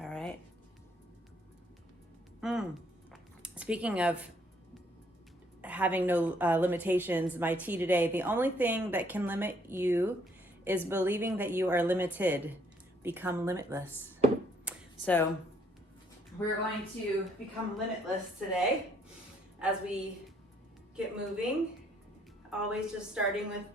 All right. Speaking of having no limitations, my tea today, the only thing that can limit you is believing that you are limited. Become limitless. So we're going to become limitless today as we get moving. Always just starting with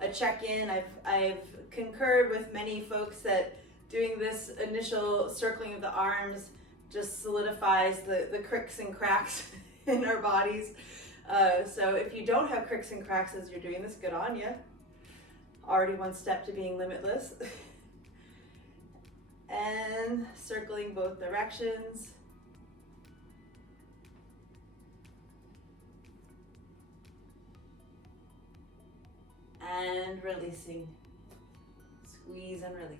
a check-in. I've concurred with many folks that doing this initial circling of the arms just solidifies the cricks and cracks in our bodies. So if you don't have cricks and cracks as you're doing this, good on you. Already one step to being limitless. And circling both directions. And releasing. Squeeze and release.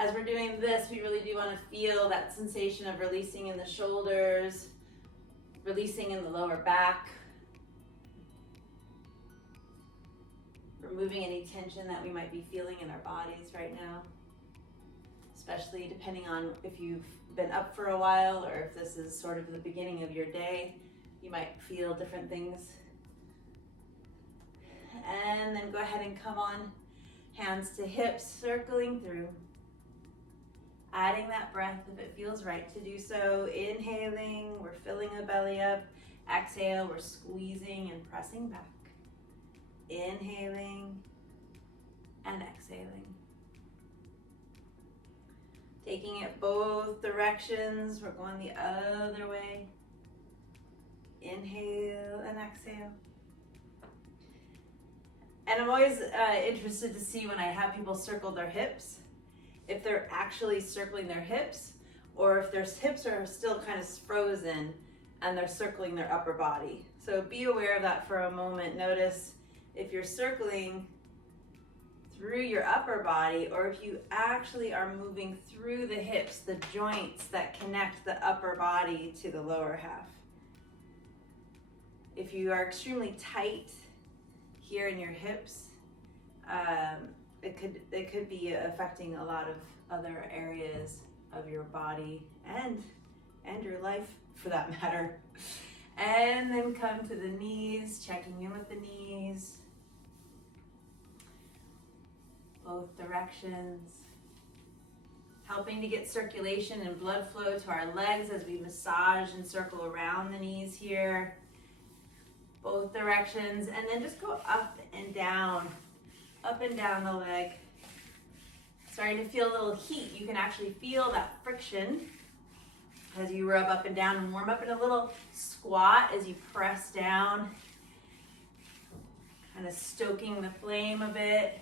As we're doing this, we really do want to feel that sensation of releasing in the shoulders, releasing in the lower back, removing any tension that we might be feeling in our bodies right now, especially depending on if you've been up for a while or if this is sort of the beginning of your day. You might feel different things. And then go ahead and come on, hands to hips, circling through. Adding that breath if it feels right to do so. Inhaling, we're filling the belly up. Exhale, we're squeezing and pressing back. Inhaling and exhaling. Taking it both directions, we're going the other way. Inhale and exhale. And I'm always interested to see when I have people circle their hips, if they're actually circling their hips or if their hips are still kind of frozen and they're circling their upper body. So be aware of that for a moment. Notice if you're circling through your upper body or if you actually are moving through the hips, the joints that connect the upper body to the lower half. If you are extremely tight here in your hips, it could be affecting a lot of other areas of your body and your life for that matter. And then come to the knees, checking in with the knees. Both directions. Helping to get circulation and blood flow to our legs as we massage and circle around the knees here. Both directions, and then just go up and down the leg. Starting to feel a little heat. You can actually feel that friction as you rub up and down and warm up in a little squat as you press down, kind of stoking the flame a bit.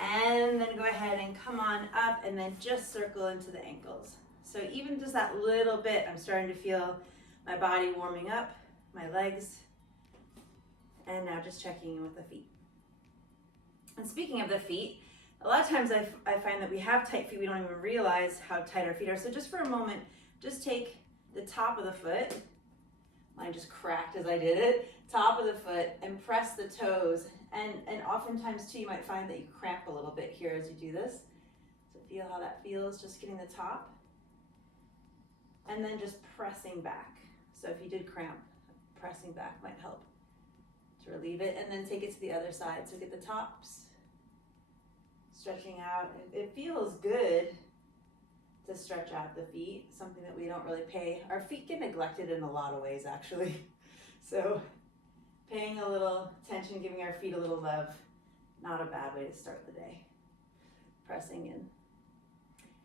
And then go ahead and come on up and then just circle into the ankles. So even just that little bit, I'm starting to feel my body warming up, my legs, and now just checking in with the feet. And speaking of the feet, a lot of times I find that we have tight feet, we don't even realize how tight our feet are. So just for a moment, just take the top of the foot, mine just cracked as I did it, top of the foot, and press the toes. And oftentimes too, you might find that you cramp a little bit here as you do this. So feel how that feels, just getting the top. And then just pressing back. So if you did cramp, pressing back might help to relieve it. And then take it to the other side. So get the tops, stretching out. It feels good to stretch out the feet, something that we don't really pay. Our feet get neglected in a lot of ways, actually. So paying a little attention, giving our feet a little love, not a bad way to start the day. Pressing in.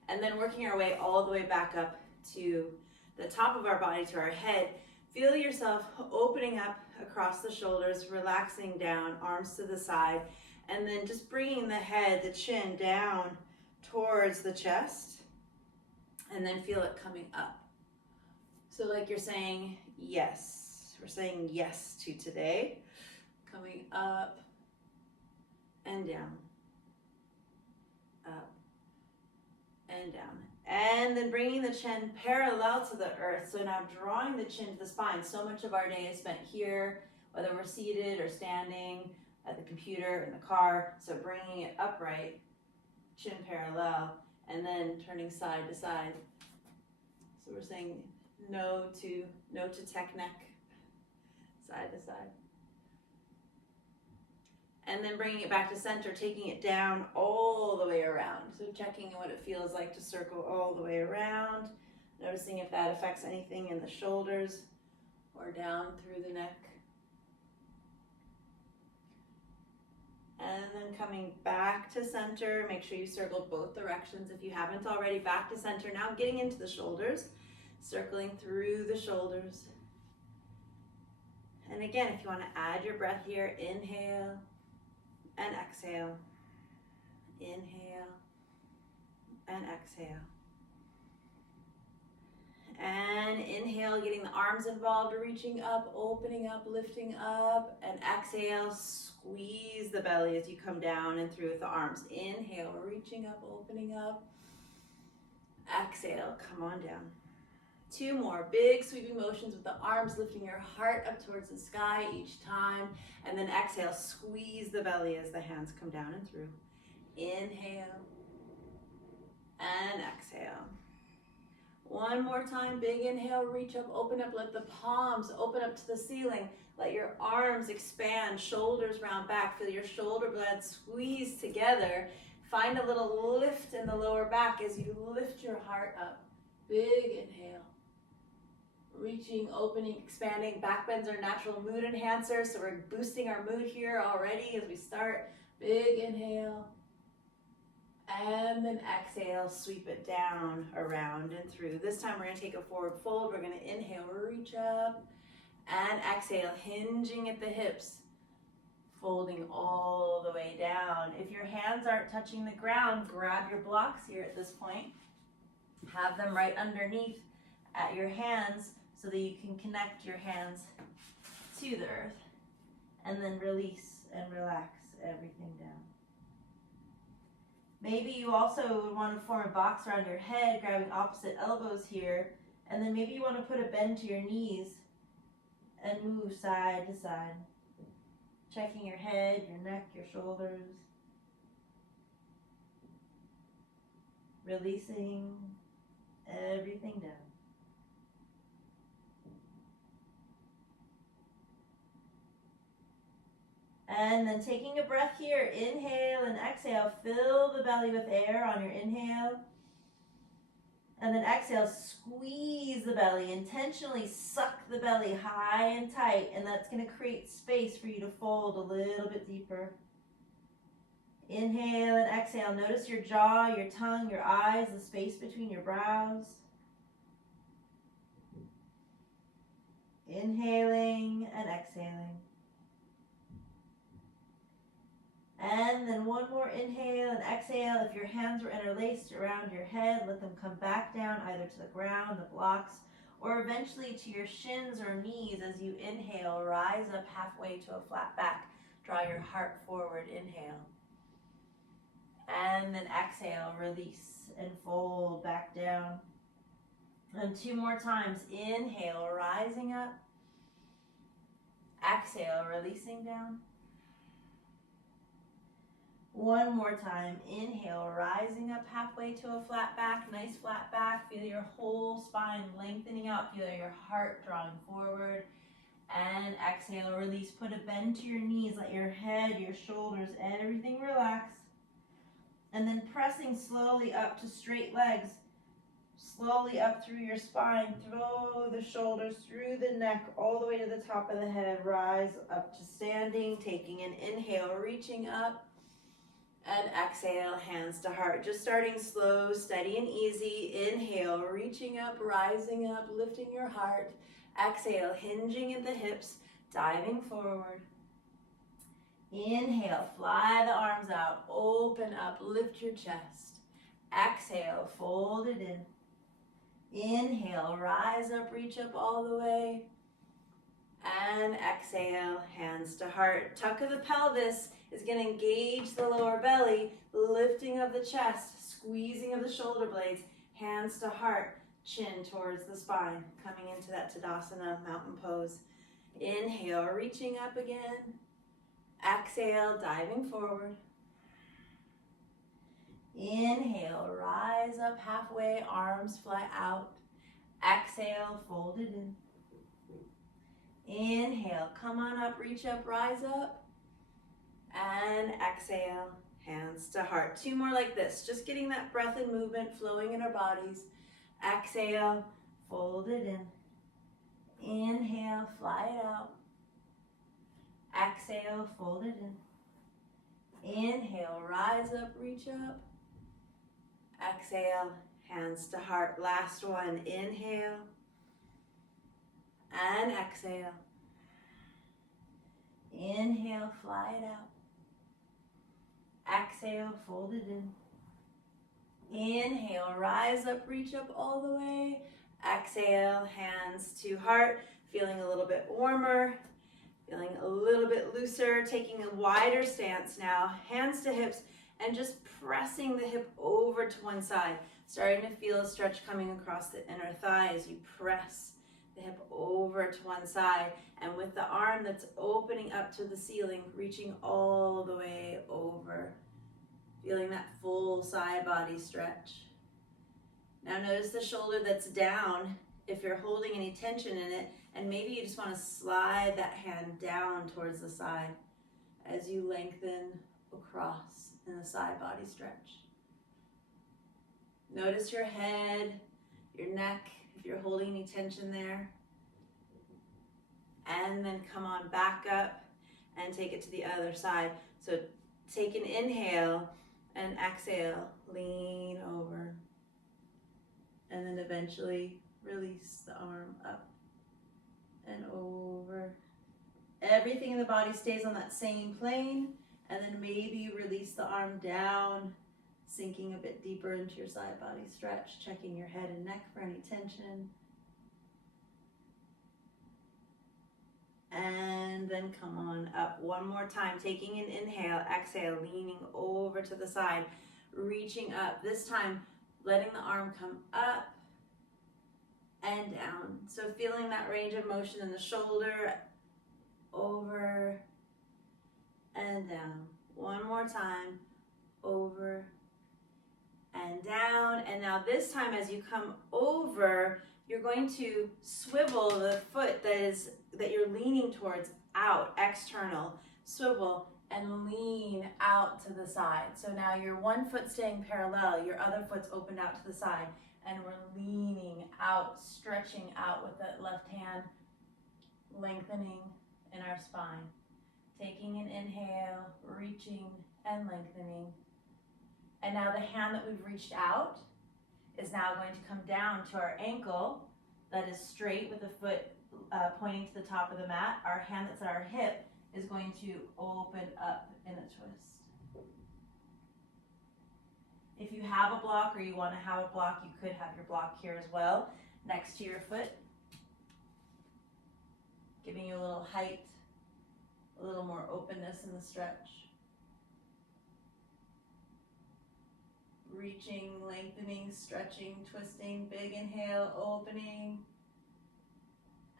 And then working our way all the way back up to the top of our body, to our head. Feel yourself opening up across the shoulders, relaxing down, arms to the side, and then just bringing the head, the chin down towards the chest, and then feel it coming up. So like you're saying yes. We're saying yes to today. Coming up and down. Up and down. And then bringing the chin parallel to the earth. So now drawing the chin to the spine. So much of our day is spent here, whether we're seated or standing at the computer, in the car. So bringing it upright, chin parallel, and then turning side to side. So we're saying no to tech neck, side to side. And then bringing it back to center, taking it down all the way around. So checking what it feels like to circle all the way around. Noticing if that affects anything in the shoulders or down through the neck. And then coming back to center, make sure you circle both directions if you haven't already. Back to center, now getting into the shoulders, circling through the shoulders. And again, if you want to add your breath here, inhale and exhale. Inhale and exhale. And inhale, getting the arms involved, reaching up, opening up, lifting up, and exhale, squeeze the belly as you come down and through with the arms. Inhale, reaching up, opening up. Exhale, come on down. 2 more big sweeping motions with the arms, lifting your heart up towards the sky each time. And then exhale, squeeze the belly as the hands come down and through. Inhale and exhale. 1 more time, big inhale, reach up, open up, let the palms open up to the ceiling. Let your arms expand, shoulders round back. Feel your shoulder blades squeeze together. Find a little lift in the lower back as you lift your heart up. Big inhale. Reaching, opening, expanding. Back bends are natural mood enhancers, so we're boosting our mood here already as we start. Big inhale. And then exhale, sweep it down, around and through. This time we're going to take a forward fold. We're going to inhale, reach up, and exhale, hinging at the hips, folding all the way down. If your hands aren't touching the ground, grab your blocks here at this point. Have them right underneath at your hands so that you can connect your hands to the earth. And then release and relax everything down. Maybe you also would want to form a box around your head, grabbing opposite elbows here. And then maybe you want to put a bend to your knees and move side to side. Checking your head, your neck, your shoulders. Releasing everything down. And then taking a breath here, inhale and exhale. Fill the belly with air on your inhale. And then exhale, squeeze the belly. Intentionally suck the belly high and tight, and that's going to create space for you to fold a little bit deeper. Inhale and exhale. Notice your jaw, your tongue, your eyes, the space between your brows. Inhaling and exhaling. And then 1 more inhale and exhale. If your hands were interlaced around your head, let them come back down either to the ground, the blocks, or eventually to your shins or knees as you inhale. Rise up halfway to a flat back. Draw your heart forward. Inhale. And then exhale, release and fold back down. And 2 more times. Inhale, rising up. Exhale, releasing down. 1 more time. Inhale, rising up halfway to a flat back. Nice flat back. Feel your whole spine lengthening out. Feel your heart drawing forward. And exhale, release. Put a bend to your knees. Let your head, your shoulders, everything relax. And then pressing slowly up to straight legs. Slowly up through your spine. Throw the shoulders through the neck all the way to the top of the head. Rise up to standing. Taking an inhale, reaching up. And exhale, hands to heart. Just starting slow, steady, and easy. Inhale, reaching up, rising up, lifting your heart. Exhale, hinging at the hips, diving forward. Inhale, fly the arms out, open up, lift your chest. Exhale, fold it in. Inhale, rise up, reach up all the way. And exhale, hands to heart. Tuck of the pelvis is going to engage the lower belly, lifting of the chest, squeezing of the shoulder blades, hands to heart, chin towards the spine, coming into that Tadasana mountain pose. Inhale, reaching up again. Exhale, diving forward. Inhale, rise up halfway, arms fly out. Exhale, fold it in. Inhale, come on up, reach up, rise up. And exhale, hands to heart. 2 more like this, just getting that breath and movement flowing in our bodies. Exhale, fold it in. Inhale, fly it out. Exhale, fold it in. Inhale, rise up, reach up. Exhale, hands to heart. Last one, inhale. And exhale. Inhale, fly it out. Exhale, fold it in. Inhale, rise up, reach up all the way. Exhale, hands to heart. Feeling a little bit warmer. Feeling a little bit looser. Taking a wider stance now. Hands to hips and just pressing the hip over to one side. Starting to feel a stretch coming across the inner thigh as you press the hip over to one side, and with the arm that's opening up to the ceiling, reaching all the way over, feeling that full side body stretch. Now notice the shoulder that's down, if you're holding any tension in it, and maybe you just want to slide that hand down towards the side as you lengthen across in the side body stretch. Notice your head, your neck, if you're holding any tension there. And then come on back up and take it to the other side. So take an inhale and exhale, lean over. And then eventually release the arm up and over. Everything in the body stays on that same plane, and then maybe release the arm down, sinking a bit deeper into your side body stretch, checking your head and neck for any tension. And then come on up one more time, taking an inhale, exhale, leaning over to the side, reaching up. This time, letting the arm come up and down. So feeling that range of motion in the shoulder, over and down. One more time, over and down. And now this time as you come over, you're going to swivel the foot that you're leaning towards out, external, swivel and lean out to the side. So now your one foot staying parallel, your other foot's opened out to the side, and we're leaning out, stretching out with that left hand, lengthening in our spine. Taking an inhale, reaching and lengthening. And now the hand that we've reached out is now going to come down to our ankle that is straight with the foot pointing to the top of the mat. Our hand that's at our hip is going to open up in a twist. If you have a block or you want to have a block, you could have your block here as well, next to your foot, giving you a little height, a little more openness in the stretch. Reaching, lengthening, stretching, twisting, big inhale, opening.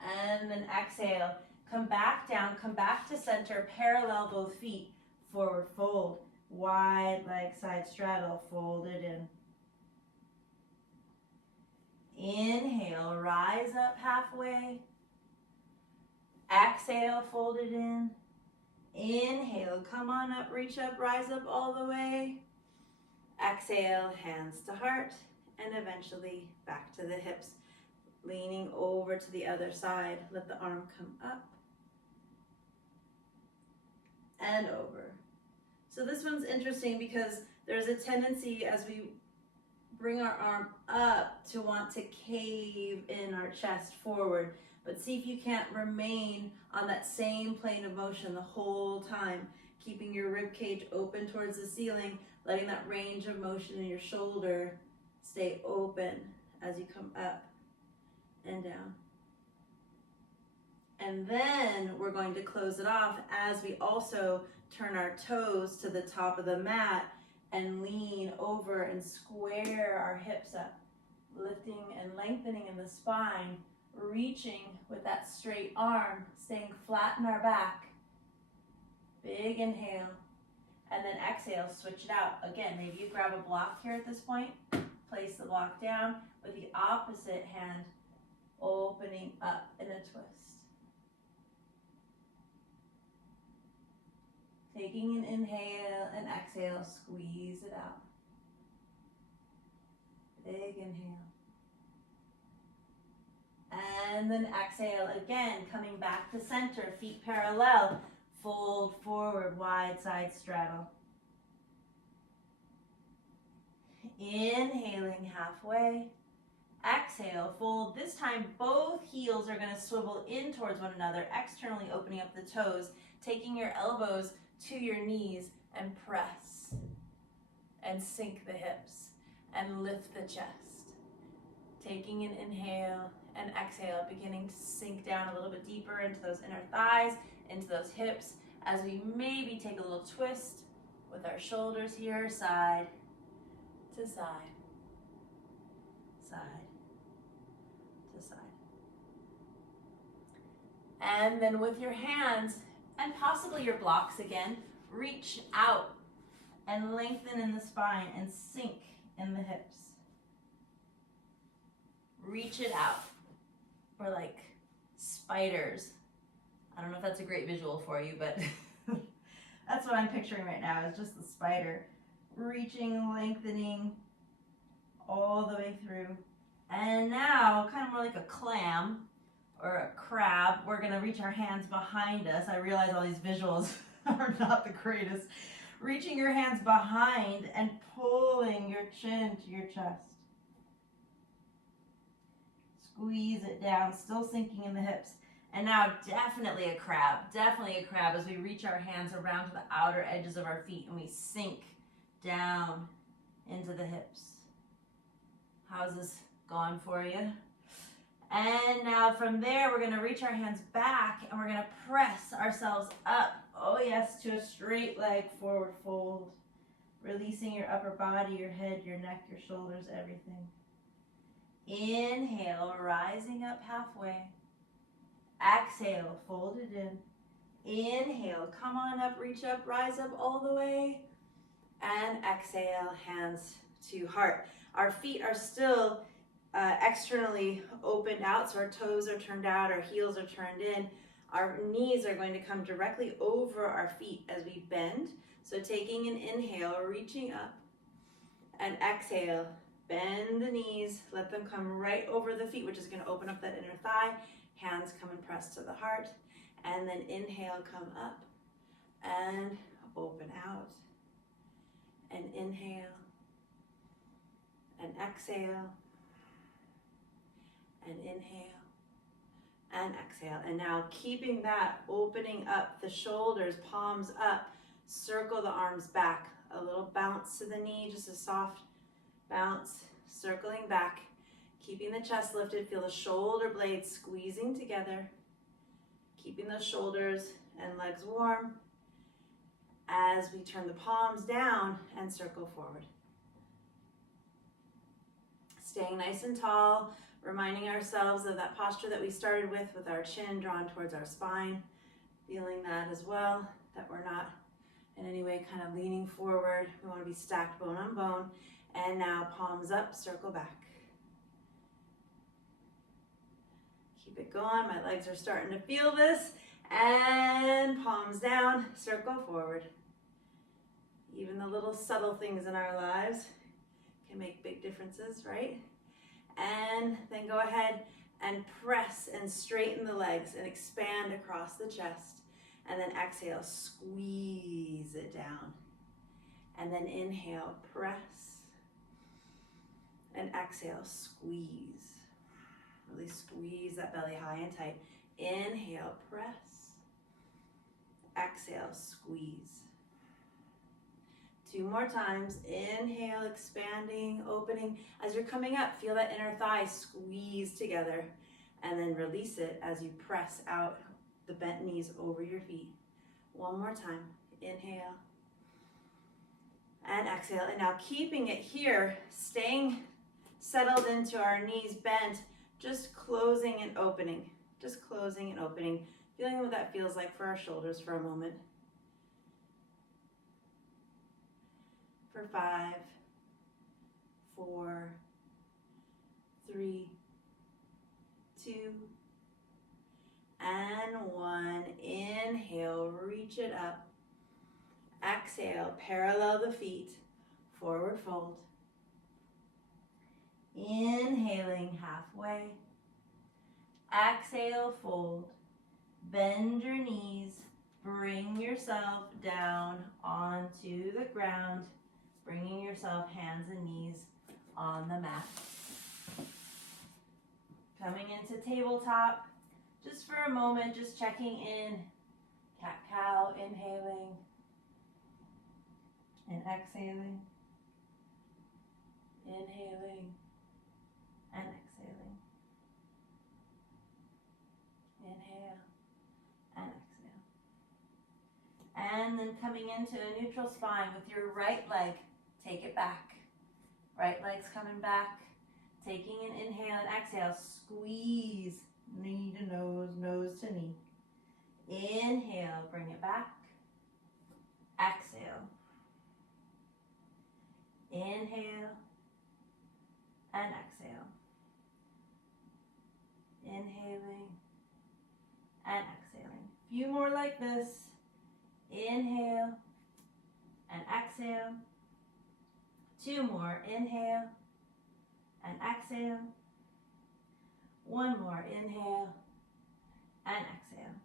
And then exhale, come back down, come back to center, parallel both feet, forward fold, wide leg side straddle, fold it in. Inhale, rise up halfway. Exhale, fold it in. Inhale, come on up, reach up, rise up all the way. Exhale, hands to heart, and eventually back to the hips. Leaning over to the other side, let the arm come up and over. So this one's interesting because there's a tendency as we bring our arm up to want to cave in our chest forward. But see if you can't remain on that same plane of motion the whole time, keeping your rib cage open towards the ceiling, letting that range of motion in your shoulder stay open as you come up and down. And then we're going to close it off as we also turn our toes to the top of the mat and lean over and square our hips up, lifting and lengthening in the spine, reaching with that straight arm, staying flat in our back. Big inhale. And then exhale, switch it out. Again, maybe you grab a block here at this point. Place the block down with the opposite hand opening up in a twist. Taking an inhale and exhale, squeeze it out. Big inhale. And then exhale again, coming back to center, feet parallel. Fold forward, wide side straddle. Inhaling halfway. Exhale, fold. This time both heels are going to swivel in towards one another, externally opening up the toes, taking your elbows to your knees and press and sink the hips and lift the chest. Taking an inhale and exhale, beginning to sink down a little bit deeper into those inner thighs, into those hips, as we maybe take a little twist with our shoulders here, side to side, side to side. And then with your hands, and possibly your blocks again, reach out and lengthen in the spine and sink in the hips. Reach it out. Or like spiders. I don't know if that's a great visual for you, but that's what I'm picturing right now, is just the spider. Reaching, lengthening all the way through. And now, kind of more like a clam or a crab, we're going to reach our hands behind us. I realize all these visuals are not the greatest. Reaching your hands behind and pulling your chin to your chest. Squeeze it down, still sinking in the hips. And now definitely a crab as we reach our hands around to the outer edges of our feet and we sink down into the hips. How's this going for you? And now from there, we're gonna reach our hands back and we're gonna press ourselves up. Oh yes, to a straight leg forward fold. Releasing your upper body, your head, your neck, your shoulders, everything. Inhale, rising up halfway. Exhale, fold it in. Inhale, come on up, reach up, rise up all the way. And exhale, hands to heart. Our feet are still externally opened out, so our toes are turned out, our heels are turned in. Our knees are going to come directly over our feet as we bend. So taking an inhale, reaching up, and exhale, bend the knees, let them come right over the feet, which is going to open up that inner thigh. Hands come and press to the heart. And then inhale, come up and open out. And inhale and exhale and inhale and exhale. And now keeping that opening up the shoulders, palms up, circle the arms back. A little bounce to the knee, just a soft bounce, circling back, keeping the chest lifted. Feel the shoulder blades squeezing together, keeping those shoulders and legs warm as we turn the palms down and circle forward. Staying nice and tall, reminding ourselves of that posture that we started with our chin drawn towards our spine, feeling that as well, that we're not in any way kind of leaning forward. We want to be stacked bone on bone. And now palms up, circle back. Keep it going. My legs are starting to feel this. And palms down, circle forward. Even the little subtle things in our lives can make big differences, right? And then go ahead and press and straighten the legs and expand across the chest. And then exhale, squeeze it down. And then inhale, press. And exhale, squeeze. Really squeeze that belly high and tight. Inhale, press. Exhale, squeeze. 2 more times. Inhale, expanding, opening. As you're coming up, feel that inner thigh squeeze together. And then release it as you press out the bent knees over your feet. 1 more time. Inhale. And exhale. And now keeping it here, staying settled into our knees bent, just closing and opening. Just closing and opening. Feeling what that feels like for our shoulders for a moment. for 5, 4, 3, 2, and 1. Inhale, reach it up. Exhale, parallel the feet, forward fold. Inhaling halfway. Exhale, fold. Bend your knees. Bring yourself down onto the ground, bringing yourself hands and knees on the mat. Coming into tabletop, just for a moment, just checking in. Cat-cow, inhaling and exhaling. Inhaling and exhaling. Inhale and exhale. And then coming into a neutral spine with your right leg, take it back. Right leg's coming back. Taking an inhale and exhale, squeeze knee to nose, nose to knee. Inhale, bring it back. Exhale. Inhale and exhale. Inhaling and exhaling. A few more like this. Inhale and exhale. 2 more. Inhale and exhale. 1 more. Inhale and exhale.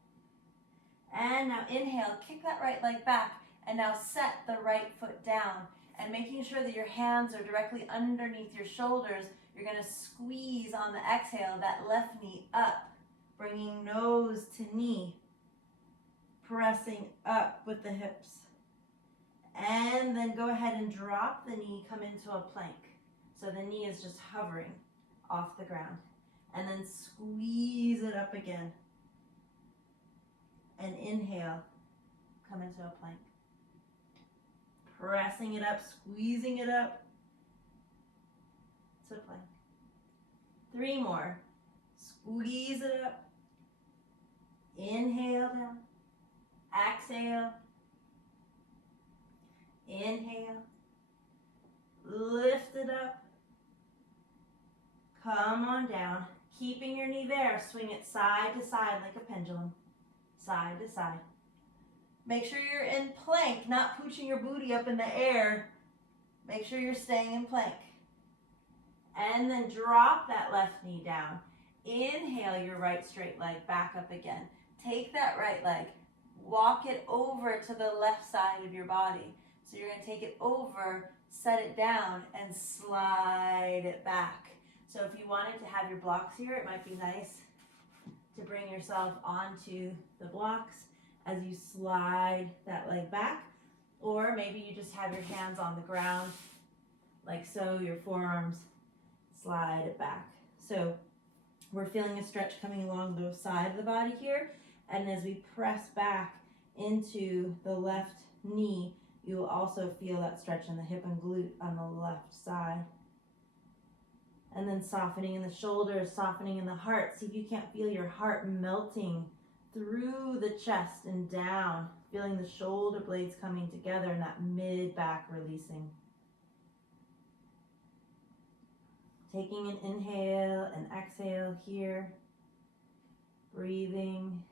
And now inhale, kick that right leg back, and now set the right foot down. And making sure that your hands are directly underneath your shoulders, you're going to squeeze on the exhale that left knee up, bringing nose to knee, pressing up with the hips. And then go ahead and drop the knee, come into a plank. So the knee is just hovering off the ground. And then squeeze it up again. And inhale, come into a plank. Pressing it up, squeezing it up to plank. 3 more. Squeeze it up. Inhale down. Exhale. Inhale. Lift it up. Come on down. Keeping your knee there, swing it side to side like a pendulum. Side to side. Make sure you're in plank, not pooching your booty up in the air. Make sure you're staying in plank. And then drop that left knee down. Inhale your right straight leg back up again. Take that right leg, walk it over to the left side of your body. So you're going to take it over, set it down, and slide it back. So if you wanted to have your blocks here, it might be nice to bring yourself onto the blocks as you slide that leg back. Or maybe you just have your hands on the ground, like so, your forearms slide it back. So we're feeling a stretch coming along the side of the body here. And as we press back into the left knee, you will also feel that stretch in the hip and glute on the left side. And then softening in the shoulders, softening in the heart. See if you can't feel your heart melting through the chest and down, feeling the shoulder blades coming together and that mid-back releasing. Taking an inhale and exhale here. Breathing.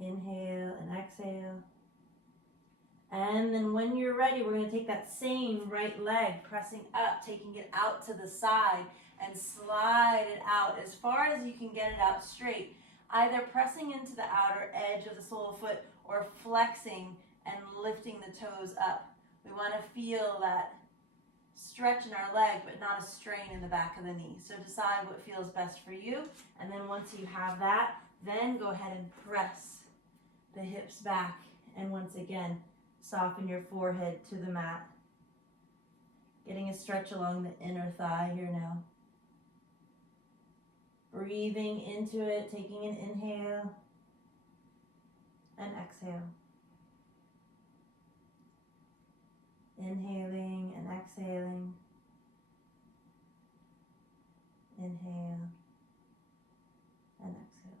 Inhale and exhale. And then when you're ready, we're going to take that same right leg, pressing up, taking it out to the side, and slide it out as far as you can get it out straight. Either pressing into the outer edge of the sole of the foot or flexing and lifting the toes up. We want to feel that stretch in our leg, but not a strain in the back of the knee. So decide what feels best for you. And then once you have that, then go ahead and press the hips back. And once again, soften your forehead to the mat. Getting a stretch along the inner thigh here now. Breathing into it, taking an inhale and exhale. Inhaling and exhaling. Inhale and exhale.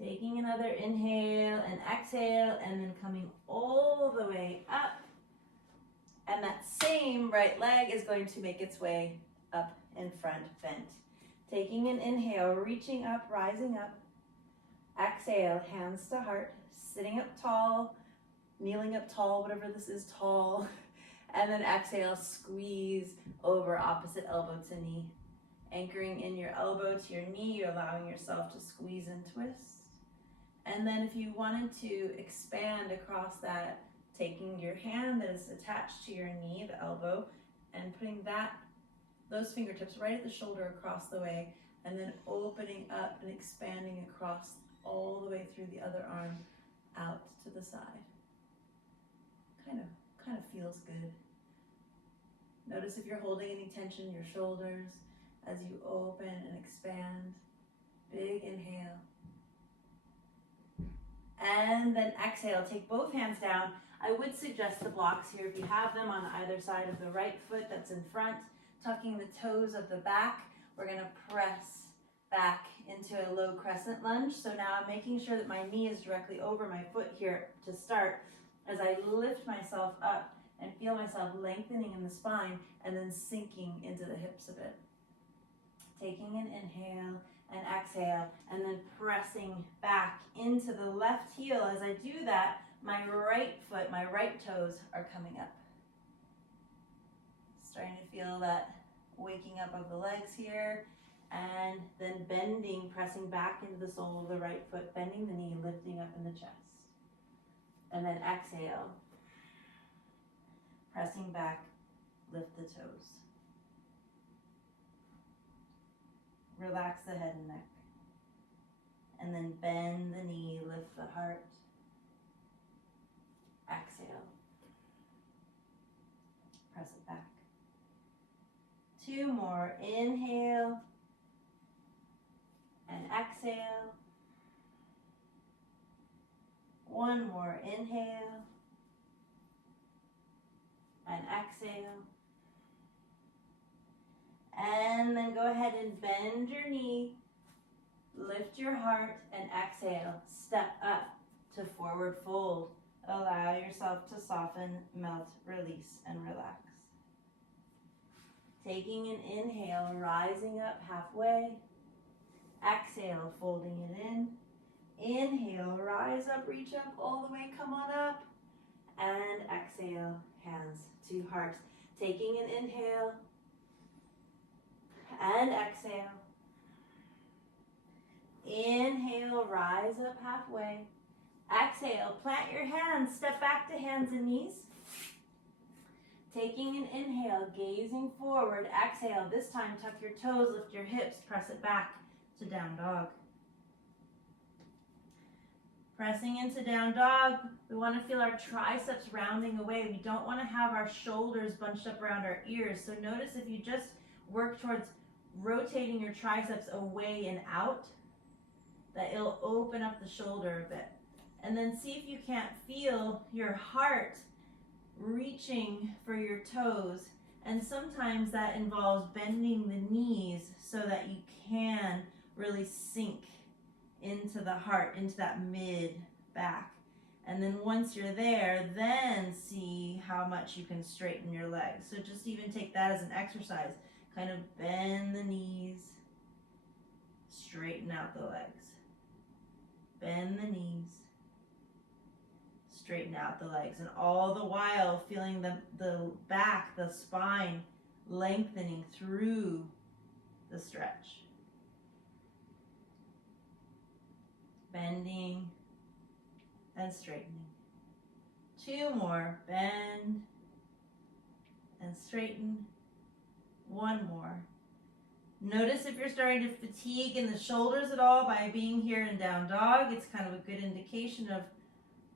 Taking an another inhale and exhale, and then coming all the way up. And that same right leg is going to make its way up in front, bent. Taking an inhale, reaching up, rising up. Exhale, hands to heart, sitting up tall, kneeling up tall, whatever this is, tall. And then exhale, squeeze over opposite elbow to knee. Anchoring in your elbow to your knee, you're allowing yourself to squeeze and twist. And then if you wanted to expand across that, taking your hand that is attached to your knee, the elbow, and putting those fingertips right at the shoulder across the way, and then opening up and expanding across all the way through the other arm out to the side. Kind of feels good. Notice if you're holding any tension in your shoulders as you open and expand. Big inhale. And then exhale, take both hands down. I would suggest the blocks here, if you have them, on either side of the right foot that's in front, tucking the toes of the back. We're gonna press back into a low crescent lunge. So now I'm making sure that my knee is directly over my foot here to start, as I lift myself up and feel myself lengthening in the spine and then sinking into the hips a bit. Taking an inhale and exhale, and then pressing back into the left heel. As I do that, my right foot, my right toes are coming up. Starting to feel that waking up of the legs here, and then bending, pressing back into the sole of the right foot, bending the knee, lifting up in the chest. And then exhale, pressing back, lift the toes. Relax the head and neck. And then bend the knee, lift the heart. Exhale. Press it back. 2 more. Inhale and exhale. 1 more. Inhale and exhale. And then go ahead and bend your knee, lift your heart, and exhale. Step up to forward fold. Allow yourself to soften, melt, release, and relax. Taking an inhale, rising up halfway. Exhale, folding it in. Inhale, rise up, reach up all the way, come on up. And exhale, hands to heart. Taking an inhale and exhale. Inhale, rise up halfway. Exhale, plant your hands, step back to hands and knees. Taking an inhale, gazing forward. Exhale, this time tuck your toes, lift your hips, press it back to down dog. Pressing into down dog, we want to feel our triceps rounding away. We don't want to have our shoulders bunched up around our ears. So notice if you just work towards rotating your triceps away and out, that it'll open up the shoulder a bit. And then see if you can't feel your heart reaching for your toes. And sometimes that involves bending the knees so that you can really sink into the heart, into that mid back. And then once you're there, then see how much you can straighten your legs. So just even take that as an exercise. Kind of bend the knees, straighten out the legs. Bend the knees, straighten out the legs. And all the while feeling the back, the spine lengthening through the stretch. Bending and straightening. 2 more. Bend and straighten. 1 more. Notice if you're starting to fatigue in the shoulders at all by being here in down dog. It's kind of a good indication of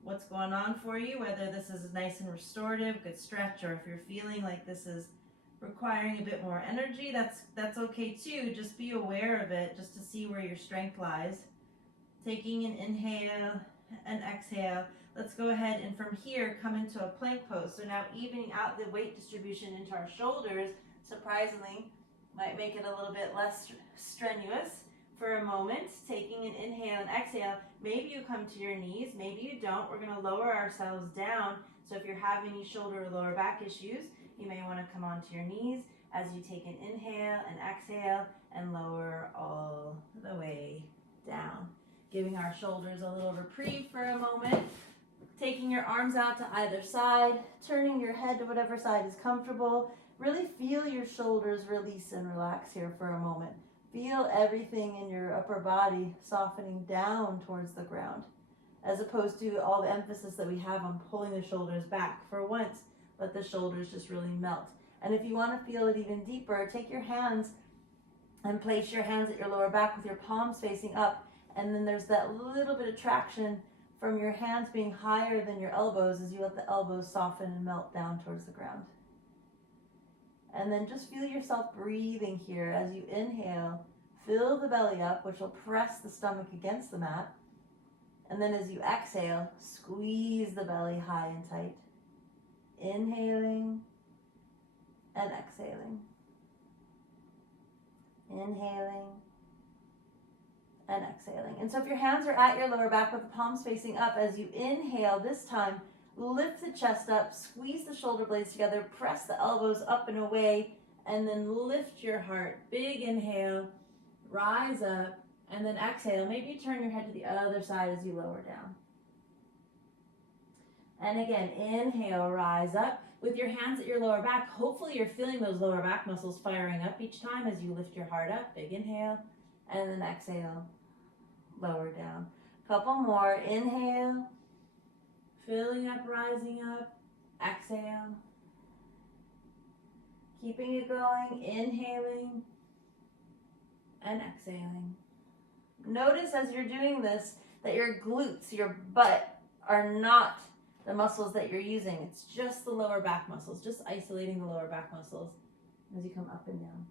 what's going on for you, whether this is nice and restorative, good stretch, or if you're feeling like this is requiring a bit more energy, that's okay too. Just be aware of it, just to see where your strength lies. Taking an inhale and exhale. Let's go ahead and from here come into a plank pose. So now evening out the weight distribution into our shoulders, surprisingly, might make it a little bit less strenuous. for a moment, taking an inhale and exhale. Maybe you come to your knees, maybe you don't. We're going to lower ourselves down. So if you're having any shoulder or lower back issues, you may want to come onto your knees as you take an inhale and exhale and lower all the way down. Giving our shoulders a little reprieve for a moment. Taking your arms out to either side, turning your head to whatever side is comfortable. Really feel your shoulders release and relax here for a moment. Feel everything in your upper body softening down towards the ground, as opposed to all the emphasis that we have on pulling the shoulders back. For once, let the shoulders just really melt. And if you want to feel it even deeper, take your hands and place your hands at your lower back with your palms facing up. And then there's that little bit of traction from your hands being higher than your elbows as you let the elbows soften and melt down towards the ground. And then just feel yourself breathing here as you inhale. Fill the belly up, which will press the stomach against the mat. And then as you exhale, squeeze the belly high and tight. Inhaling and exhaling. Inhaling and exhaling. And so if your hands are at your lower back with the palms facing up, as you inhale this time, lift the chest up, squeeze the shoulder blades together, press the elbows up and away, and then lift your heart. Big inhale, rise up, and then exhale. Maybe turn your head to the other side as you lower down. And again, inhale, rise up. With your hands at your lower back, hopefully you're feeling those lower back muscles firing up each time as you lift your heart up. Big inhale, and then exhale, lower down. Couple more. Inhale, filling up, rising up. Exhale. Keeping it going. Inhaling and exhaling. Notice as you're doing this that your glutes, your butt, are not the muscles that you're using. It's just the lower back muscles, just isolating the lower back muscles as you come up and down.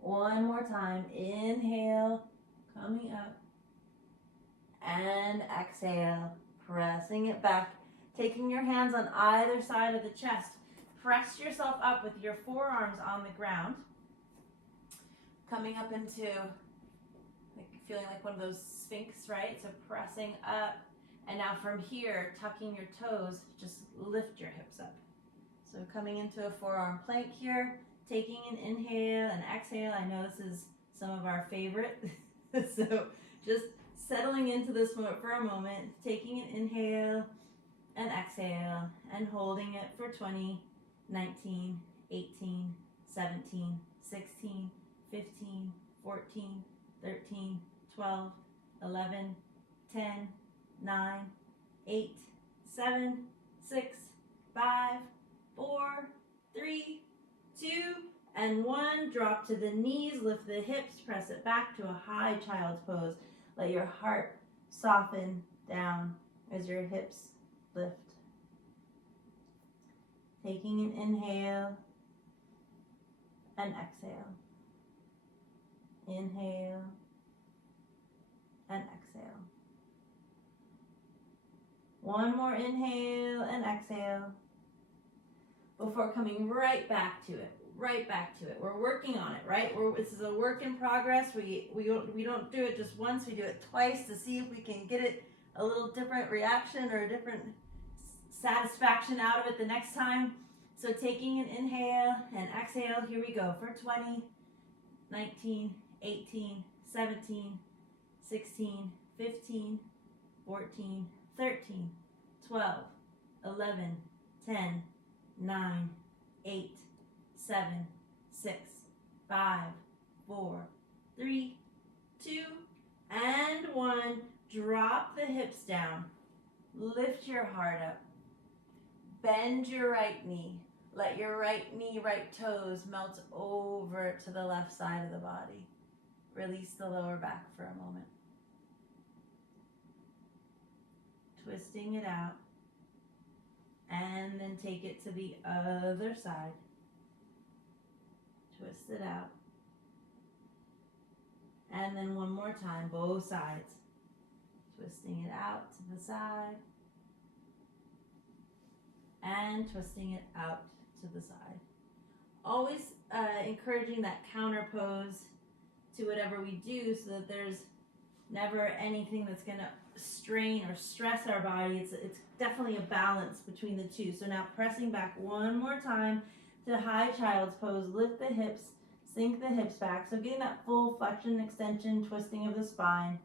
One more time. Inhale, coming up, and exhale, pressing it back. Taking your hands on either side of the chest. Press yourself up with your forearms on the ground. Coming up into, feeling like one of those sphinx, right? So pressing up. And now from here, tucking your toes, just lift your hips up. So coming into a forearm plank here, taking an inhale and exhale. I know this is some of our favorite. So just settling into this for a moment, taking an inhale and exhale and holding it for 20, 19, 18, 17, 16, 15, 14, 13, 12, 11, 10, 9, 8, 7, 6, 5, 4, 3, 2, and 1. Drop to the knees, lift the hips, press it back to a high child's pose. Let your heart soften down as your hips lift. Taking an inhale and exhale. Inhale and exhale. One more inhale and exhale before coming right back to it. Right back to it. We're working on it, right? This is a work in progress. We don't do it just once. We do it twice to see if we can get it a little different reaction or a different satisfaction out of it the next time. So taking an inhale and exhale. Here we go for 20, 19, 18, 17, 16, 15, 14, 13, 12, 11, 10, 9, 8, 7, 6, 5, 4, 3, 2, and 1. Drop the hips down. Lift your heart up. Bend your right knee. Let your right knee, right toes melt over to the left side of the body. Release the lower back for a moment. Twisting it out. And then take it to the other side. Twist it out. And then one more time, both sides. Twisting it out to the side. And twisting it out to the side. Always encouraging that counter pose to whatever we do so that there's never anything that's going to strain or stress our body. It's definitely a balance between the two. So now pressing back one more time to high child's pose. Lift the hips, sink the hips back. So getting that full flexion, extension, twisting of the spine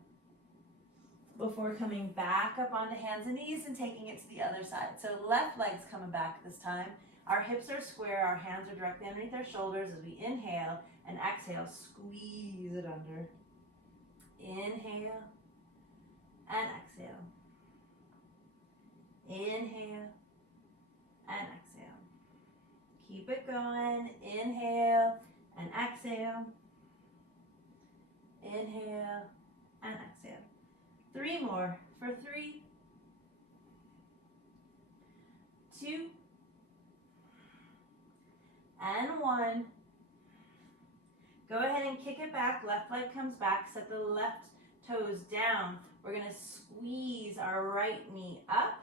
before coming back up onto hands and knees and taking it to the other side. So left leg's coming back this time. Our hips are square, our hands are directly underneath our shoulders as we inhale and exhale, squeeze it under. Inhale and exhale. Inhale and exhale. Keep it going. Inhale and exhale. Inhale and exhale. 3 more for 3, 2, and 1. Go ahead and kick it back. Left leg comes back. Set the left toes down. We're going to squeeze our right knee up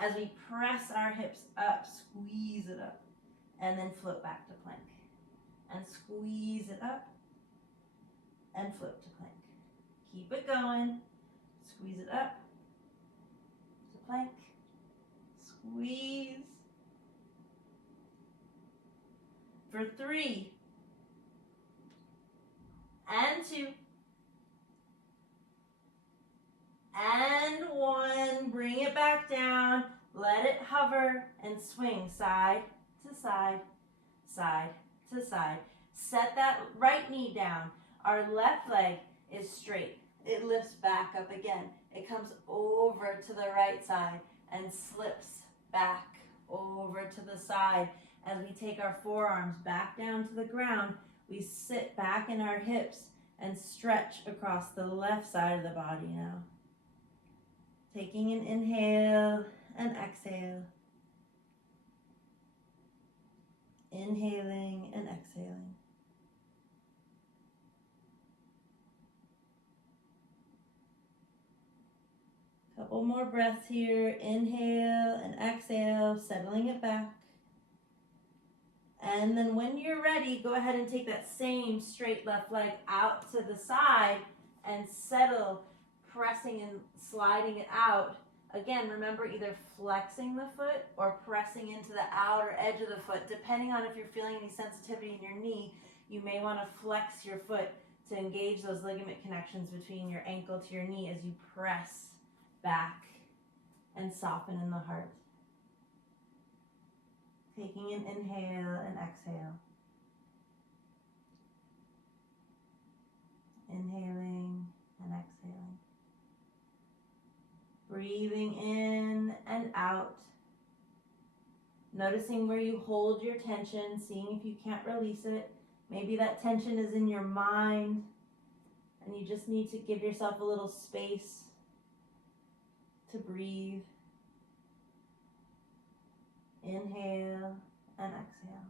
as we press our hips up. Squeeze it up. And then float back to plank. And squeeze it up. And float to plank. Keep it going. Squeeze it up to plank. Squeeze. For 3. And 2. And 1. Bring it back down. Let it hover and swing side to side, side to side. Set that right knee down. Our left leg is straight. It lifts back up again. It comes over to the right side and slips back over to the side. As we take our forearms back down to the ground, we sit back in our hips and stretch across the left side of the body now. Taking an inhale and exhale. Inhaling and exhaling. Couple more breaths here. Inhale and exhale, settling it back. And then when you're ready, go ahead and take that same straight left leg out to the side and settle, pressing and sliding it out. Again, remember either flexing the foot or pressing into the outer edge of the foot. Depending on if you're feeling any sensitivity in your knee, you may want to flex your foot to engage those ligament connections between your ankle to your knee as you press back and soften in the heart. Taking an inhale and exhale. Inhaling and exhaling. Breathing in and out. Noticing where you hold your tension, seeing if you can't release it. Maybe that tension is in your mind and you just need to give yourself a little space to breathe. Inhale and exhale.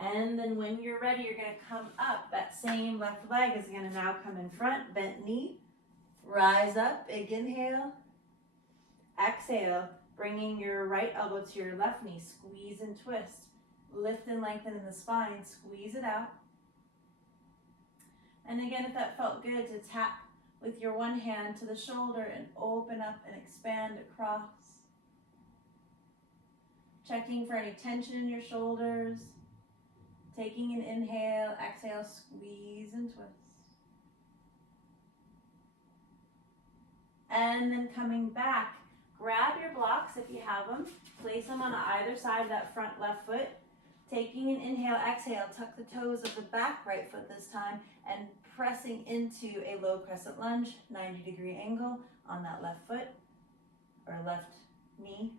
And then when you're ready, you're going to come up. That same left leg is going to now come in front, bent knee. Rise up, big inhale. Exhale, bringing your right elbow to your left knee. Squeeze and twist. Lift and lengthen in the spine. Squeeze it out. And again, if that felt good, to tap with your one hand to the shoulder and open up and expand across. Checking for any tension in your shoulders. Taking an inhale, exhale, squeeze and twist. And then coming back, grab your blocks if you have them. Place them on either side of that front left foot. Taking an inhale, exhale, tuck the toes of the back right foot this time and pressing into a low crescent lunge, 90-degree angle on that left foot or left knee.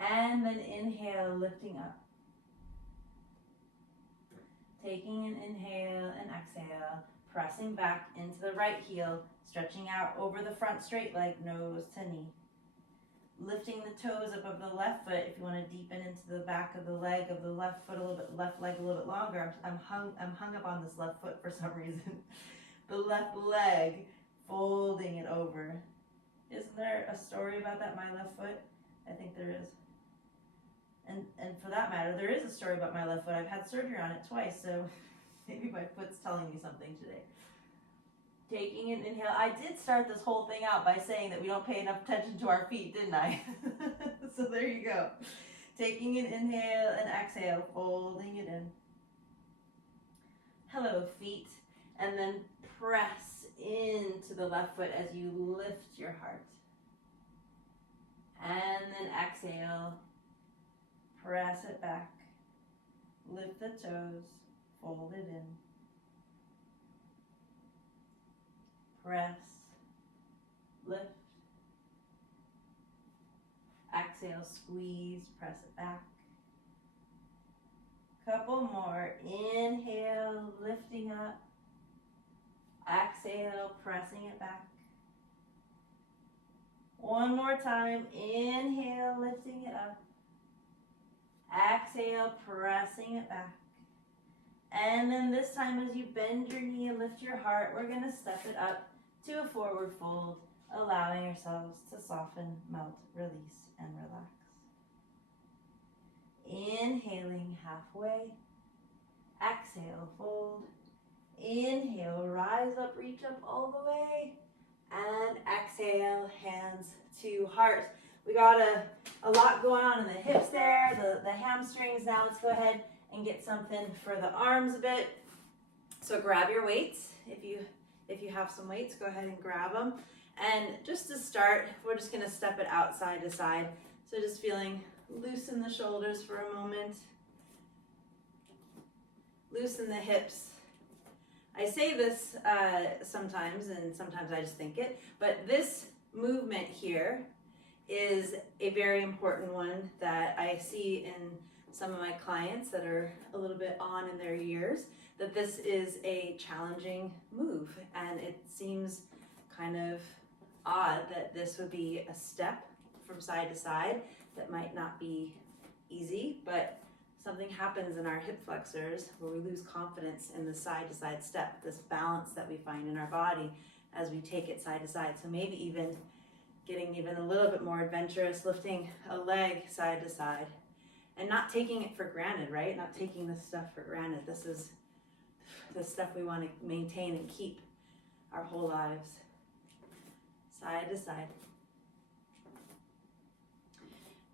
And then inhale, lifting up. Taking an inhale and exhale, pressing back into the right heel, stretching out over the front straight leg, nose to knee. Lifting the toes up of the left foot if you want to deepen into the back of the leg of the left foot a little bit, left leg a little bit longer. I'm hung up on this left foot for some reason. The left leg, folding it over. Isn't there a story about that, my left foot? I think there is. And for that matter, there is a story about my left foot. I've had surgery on it twice, so maybe my foot's telling me something today. Taking an inhale. I did start this whole thing out by saying that we don't pay enough attention to our feet, didn't I? So there you go. Taking an inhale and exhale, folding it in. Hello, feet. And then press into the left foot as you lift your heart. And then exhale, press it back. Lift the toes, fold it in. Press, lift. Exhale, squeeze, press it back. Couple more. Inhale, lifting up. Exhale, pressing it back. One more time. Inhale, lifting it up. Exhale, pressing it back. And then this time as you bend your knee and lift your heart, we're going to step it up to a forward fold, allowing ourselves to soften, melt, release, and relax. Inhaling halfway. Exhale, fold. Inhale, rise up, reach up all the way. And exhale, hands to heart. We got a lot going on in the hips there, the hamstrings. Now let's go ahead and get something for the arms a bit. So grab your weights. If you have some weights, go ahead and grab them. And just to start, we're just gonna step it out side to side. So just feeling loosen the shoulders for a moment. Loosen the hips. I say this sometimes, and sometimes I just think it, but this movement here is a very important one that I see in some of my clients that are a little bit on in their years, that this is a challenging move, and it seems kind of odd that this would be a step from side to side that might not be easy, but something happens in our hip flexors where we lose confidence in the side to side step, this balance that we find in our body as we take it side to side. So maybe even getting even a little bit more adventurous, lifting a leg side to side and not taking it for granted, right? Not taking this stuff for granted. This is the stuff we want to maintain and keep our whole lives. Side to side.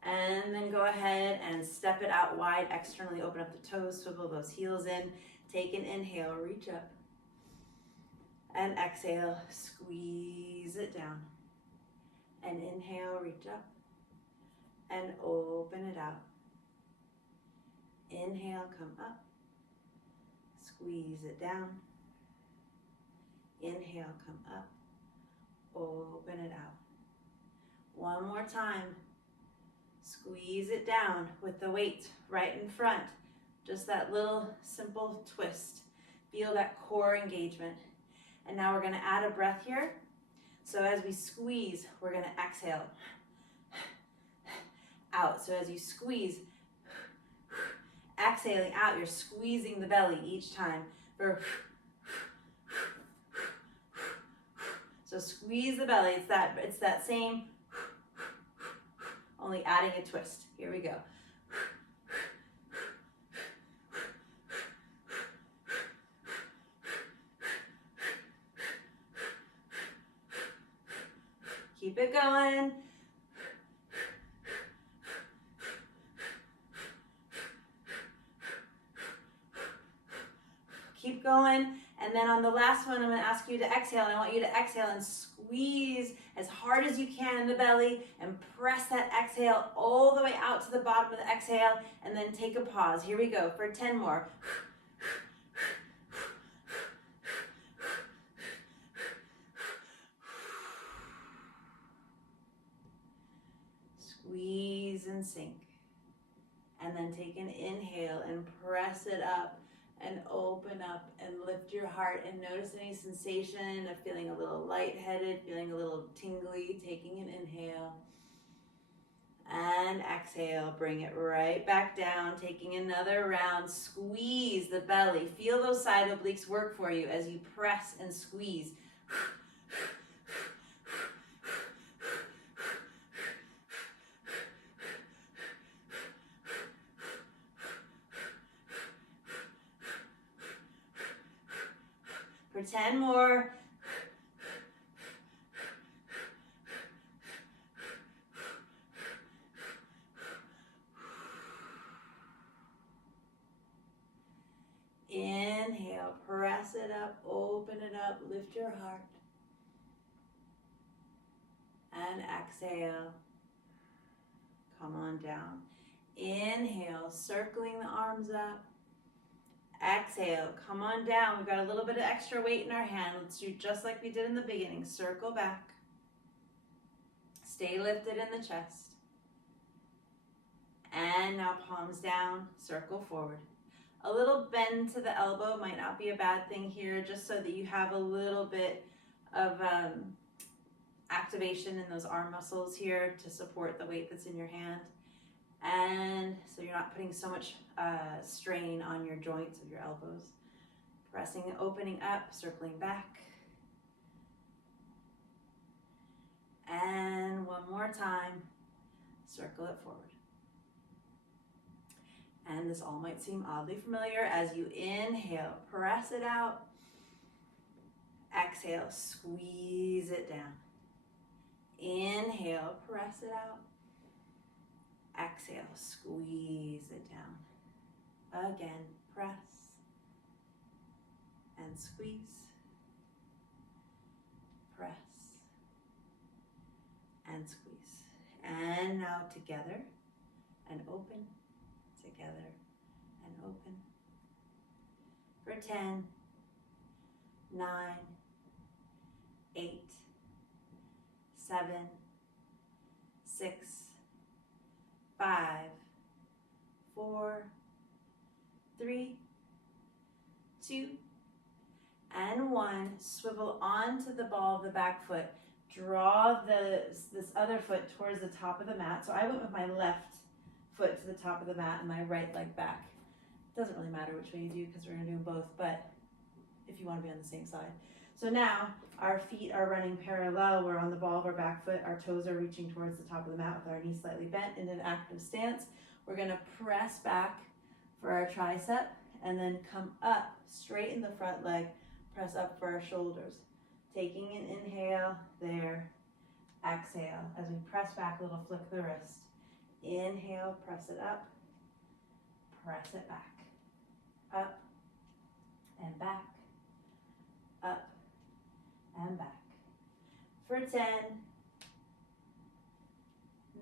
And then go ahead and step it out wide externally. Open up the toes, swivel those heels in. Take an inhale, reach up. And exhale, squeeze it down. And inhale, reach up. And open it out. Inhale, come up. Squeeze it down. Inhale, come up. Open it out. One more time. Squeeze it down with the weight right in front. Just that little simple twist. Feel that core engagement. And now we're going to add a breath here. So as we squeeze, we're going to exhale out. So as you squeeze, exhaling out, you're squeezing the belly each time. So squeeze the belly. It's that same, only adding a twist. Here we go. Keep it going. Keep going. And then on the last one, I'm going to ask you to exhale. And I want you to exhale and squeeze as hard as you can in the belly and press that exhale all the way out to the bottom of the exhale. And then take a pause. Here we go for 10 more. Squeeze and sink. And then take an inhale and press it up and open up and lift your heart and notice any sensation of feeling a little lightheaded, feeling a little tingly, taking an inhale. And exhale, bring it right back down, taking another round. Squeeze the belly. Feel those side obliques work for you as you press and squeeze. For 10 more. Inhale, press it up, open it up, lift your heart. And exhale, come on down. Inhale, circling the arms up. Exhale, come on down. We've got a little bit of extra weight in our hand. Let's do just like we did in the beginning. Circle back. Stay lifted in the chest. And now palms down, circle forward. A little bend to the elbow might not be a bad thing here, just so that you have a little bit of activation in those arm muscles here to support the weight that's in your hand. And so you're not putting so much strain on your joints of your elbows. Pressing and opening up, circling back. And one more time, circle it forward. And this all might seem oddly familiar as you inhale, press it out. Exhale, squeeze it down. Inhale, press it out. Exhale, squeeze it down. Again, press and squeeze. Press and squeeze. And now together and open. Together and open. For 10, 9, 8, 7, 6, 5, 4, 3, 2, and 1. Swivel onto the ball of the back foot. Draw this other foot towards the top of the mat. So I went with my left foot to the top of the mat and my right leg back. It doesn't really matter which way you do because we're going to do them both, but if you want to be on the same side. So now our feet are running parallel. We're on the ball of our back foot. Our toes are reaching towards the top of the mat with our knees slightly bent in an active stance. We're going to press back for our tricep and then come up, straighten the front leg, press up for our shoulders. Taking an inhale there, exhale. As we press back, a little flick the wrist. Inhale, press it up, press it back, up and back, up and back. For 10,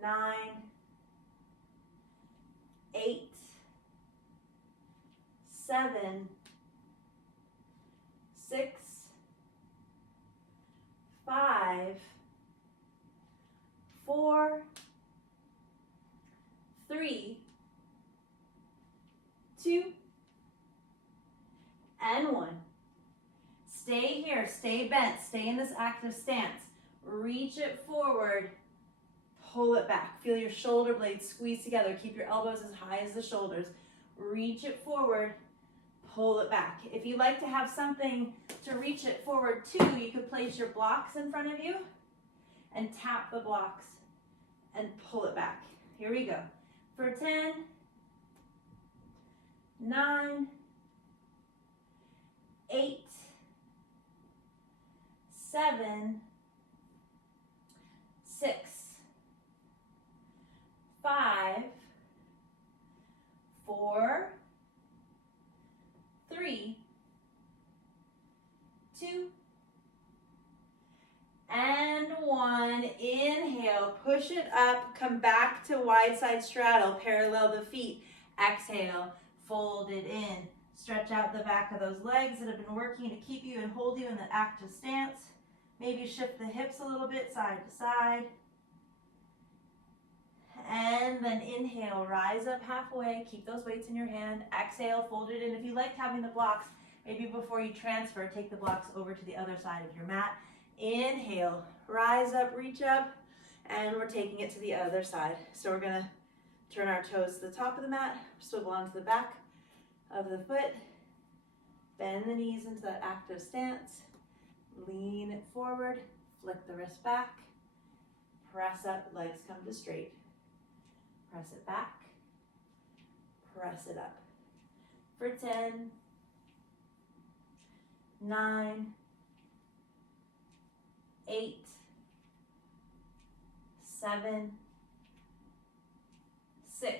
9, 8, 7, 6, 5, 4, 3, 2, and 1. Stay here, stay bent, stay in this active stance. Reach it forward, pull it back. Feel your shoulder blades squeeze together. Keep your elbows as high as the shoulders. Reach it forward, pull it back. If you like to have something to reach it forward to, you could place your blocks in front of you and tap the blocks and pull it back. Here we go. For 10, 9, 8, 7, 6, 5, 4, 3, 2, and 1. Inhale, push it up, come back to wide side straddle, parallel the feet. Exhale, fold it in. Stretch out the back of those legs that have been working to keep you and hold you in the active stance. Maybe shift the hips a little bit side to side. And then inhale, rise up halfway, keep those weights in your hand. Exhale, fold it in. If you liked having the blocks, maybe before you transfer, take the blocks over to the other side of your mat. Inhale, rise up, reach up, and we're taking it to the other side. So we're gonna turn our toes to the top of the mat, swivel onto the back of the foot, bend the knees into that active stance, lean it forward, flick the wrist back, press up, legs come to straight, press it back, press it up. For 10, 9, 8, 7, 6,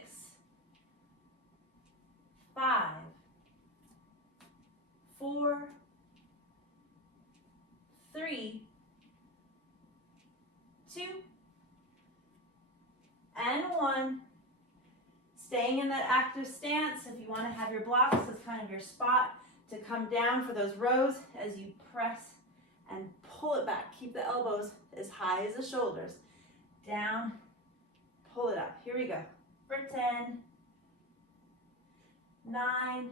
5, 4, 3, 2, and 1. Staying in that active stance. If you want to have your blocks as kind of your spot to come down for those rows as you press and pull it back. Keep the elbows as high as the shoulders. Down, pull it up. Here we go. For 10, 9,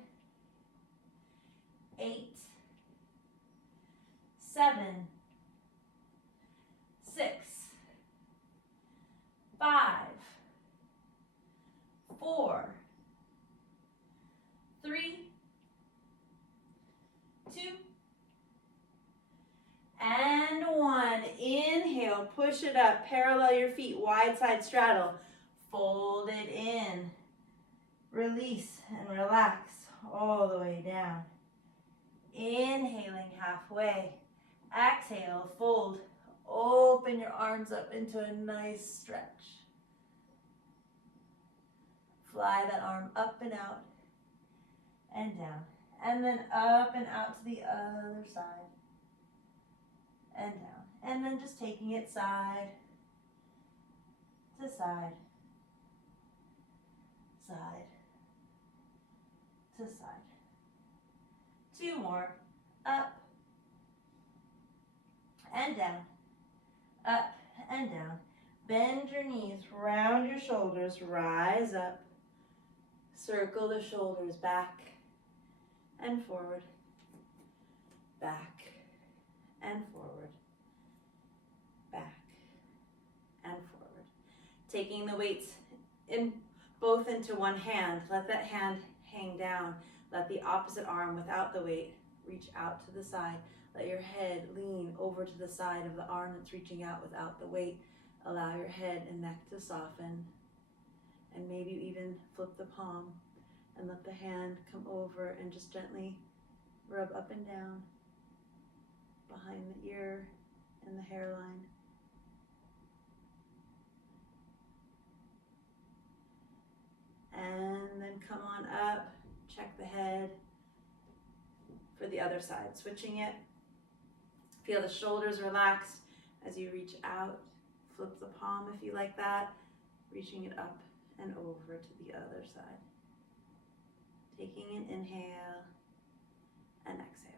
8, 7, 6, 5, 4, 3, 2, and 1. Inhale, push it up, parallel your feet, wide side straddle. Fold it in. Release and relax all the way down. Inhaling halfway. Exhale, fold. Open your arms up into a nice stretch. Fly that arm up and out and down. And then up and out to the other side. And down. And then just taking it side to side. Side to side. 2 more. Up and down. Up and down. Bend your knees, round your shoulders, rise up. Circle the shoulders back and forward. Back and forward. Back and forward. Taking the weights in both into one hand. Let that hand hang down. Let the opposite arm without the weight reach out to the side. Let your head lean over to the side of the arm that's reaching out without the weight. Allow your head and neck to soften. And maybe even flip the palm and let the hand come over and just gently rub up and down behind the ear and the hairline. And then come on up, check the head for the other side. Switching it. Feel the shoulders relaxed as you reach out. Flip the palm if you like that. Reaching it up and over to the other side. Taking an inhale and exhale.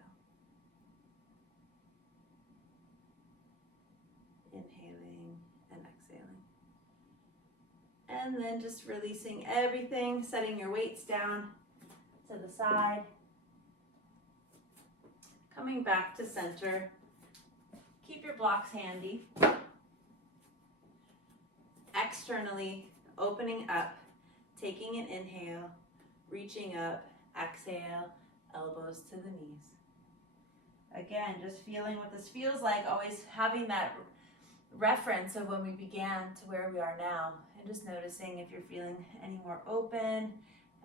Inhaling and exhaling. And then just releasing everything, setting your weights down to the side. Coming back to center. Keep your blocks handy. Externally, opening up, taking an inhale, reaching up, exhale, elbows to the knees. Again, just feeling what this feels like, always having that reference of when we began to where we are now, and just noticing if you're feeling any more open,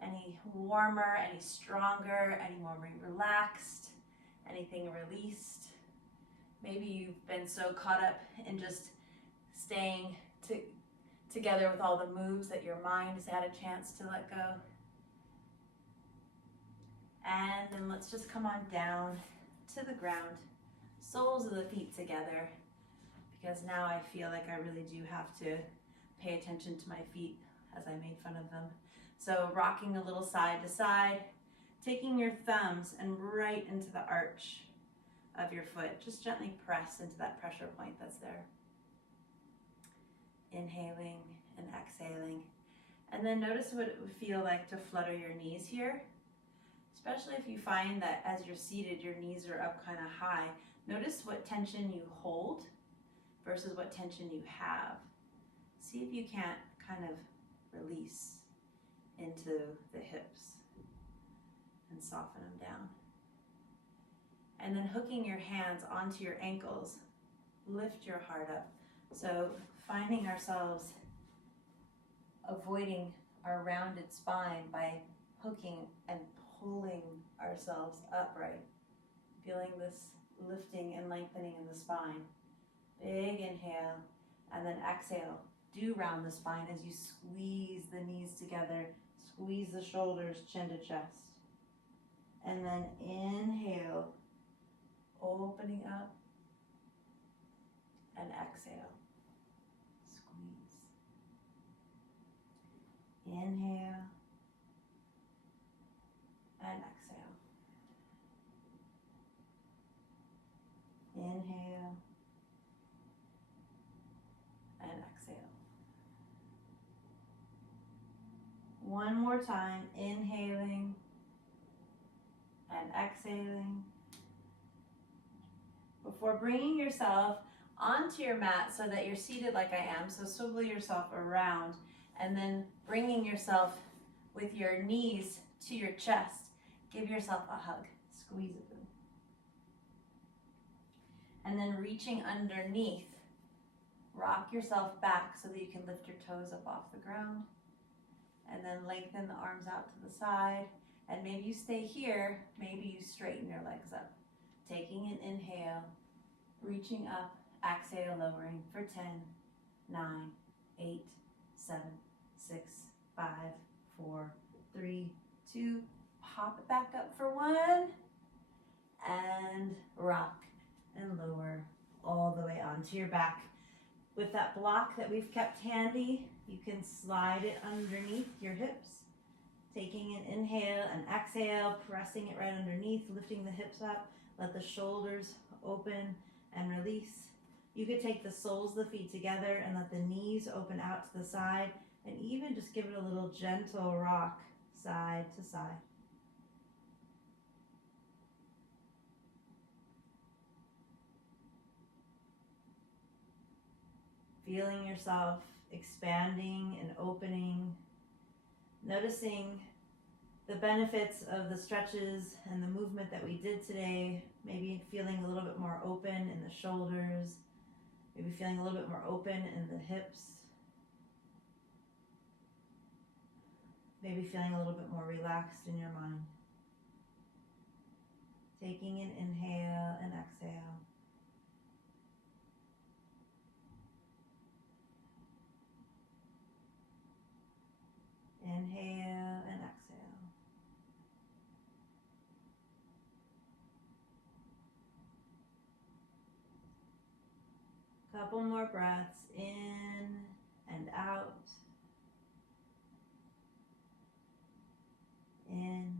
any warmer, any stronger, any more relaxed, anything released. Maybe you've been so caught up in just staying together with all the moves that your mind has had a chance to let go. And then let's just come on down to the ground, soles of the feet together, because now I feel like I really do have to pay attention to my feet as I made fun of them. So rocking a little side to side, taking your thumbs and right into the arch of your foot. Just gently press into that pressure point that's there. Inhaling and exhaling. And then notice what it would feel like to flutter your knees here. Especially if you find that as you're seated, your knees are up kind of high. Notice what tension you hold versus what tension you have. See if you can't kind of release into the hips and soften them down. And then hooking your hands onto your ankles, lift your heart up. So finding ourselves avoiding our rounded spine by hooking and pulling ourselves upright. Feeling this lifting and lengthening in the spine. Big inhale, and then exhale. Do round the spine as you squeeze the knees together, squeeze the shoulders, chin to chest. And then inhale, opening up, and exhale, squeeze. Inhale, and exhale. Inhale, and exhale. One more time, inhaling and exhaling. Before bringing yourself onto your mat so that you're seated like I am, so swivel yourself around, and then bringing yourself with your knees to your chest. Give yourself a hug, squeeze it. And then reaching underneath, rock yourself back so that you can lift your toes up off the ground. And then lengthen the arms out to the side. And maybe you stay here, maybe you straighten your legs up. Taking an inhale, reaching up, exhale, lowering for 10, 9, 8, 7, 6, 5, 4, 3, 2. Pop it back up for 1. And rock and lower all the way onto your back. With that block that we've kept handy, you can slide it underneath your hips. Taking an inhale and exhale, pressing it right underneath, lifting the hips up. Let the shoulders open and release. You could take the soles of the feet together and let the knees open out to the side, and even just give it a little gentle rock side to side. Feeling yourself expanding and opening, noticing the benefits of the stretches and the movement that we did today, maybe feeling a little bit more open in the shoulders, maybe feeling a little bit more open in the hips, maybe feeling a little bit more relaxed in your mind. Taking an inhale and exhale. Inhale and exhale. Couple more breaths in and out. In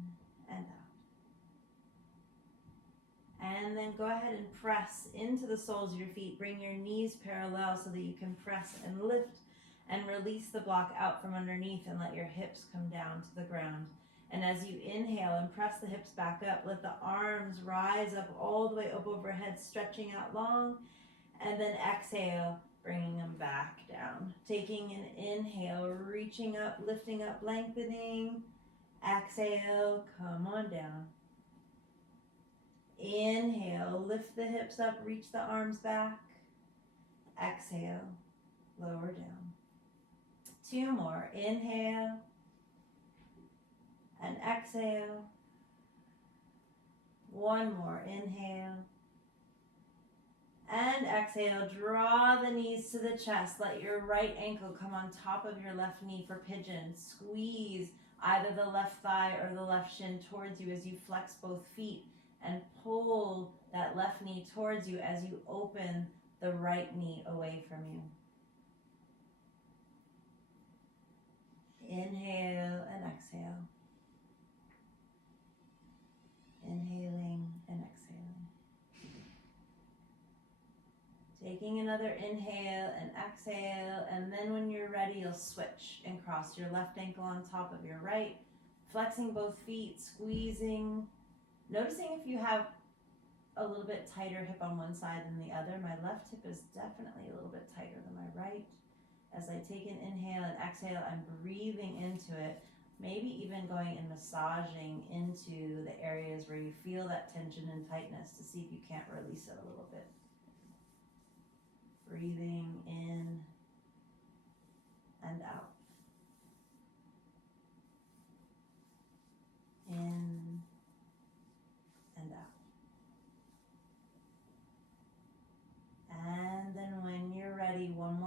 and out. And then go ahead and press into the soles of your feet. Bring your knees parallel so that you can press and lift and release the block out from underneath, and let your hips come down to the ground. And as you inhale and press the hips back up, let the arms rise up all the way up overhead, stretching out long. And then exhale, bringing them back down. Taking an inhale, reaching up, lifting up, lengthening. Exhale, come on down. Inhale, lift the hips up, reach the arms back. Exhale, lower down. 2 more. Inhale and exhale. 1 more. Inhale and exhale. Draw the knees to the chest. Let your right ankle come on top of your left knee for pigeon. Squeeze either the left thigh or the left shin towards you as you flex both feet, and pull that left knee towards you as you open the right knee away from you. Inhale and exhale. Inhaling and exhaling. Taking another inhale and exhale, and then when you're ready, you'll switch and cross your left ankle on top of your right, flexing both feet, squeezing. Noticing if you have a little bit tighter hip on one side than the other. My left hip is definitely a little bit tighter than my right. As I take an inhale and exhale, I'm breathing into it, maybe even going and massaging into the areas where you feel that tension and tightness to see if you can't release it a little bit. Breathing in and out. In and out.